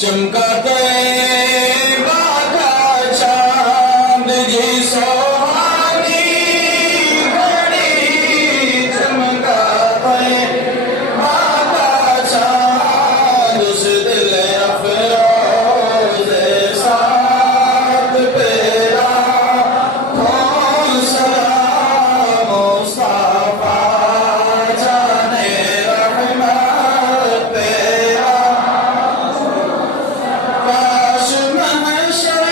चमका तैबा का चांद ये सुहानी घड़ी, चमका तैबा का चांद उस दिल अफरोज साथ पेरा कौन सलाम मुस्तफा जाने रहमत पेरा। काश महशर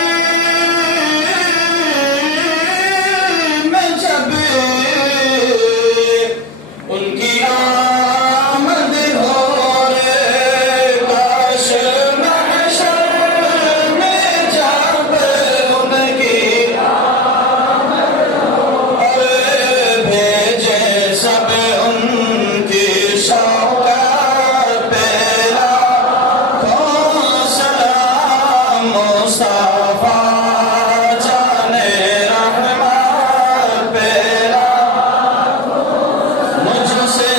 में जब उनकी आमद हो रे, काश महशर में जब उनकी भेजे सब उनकी शौकत पेरा कौन सलाम मुस्तफा जाने रहमत पेरा। मुझसे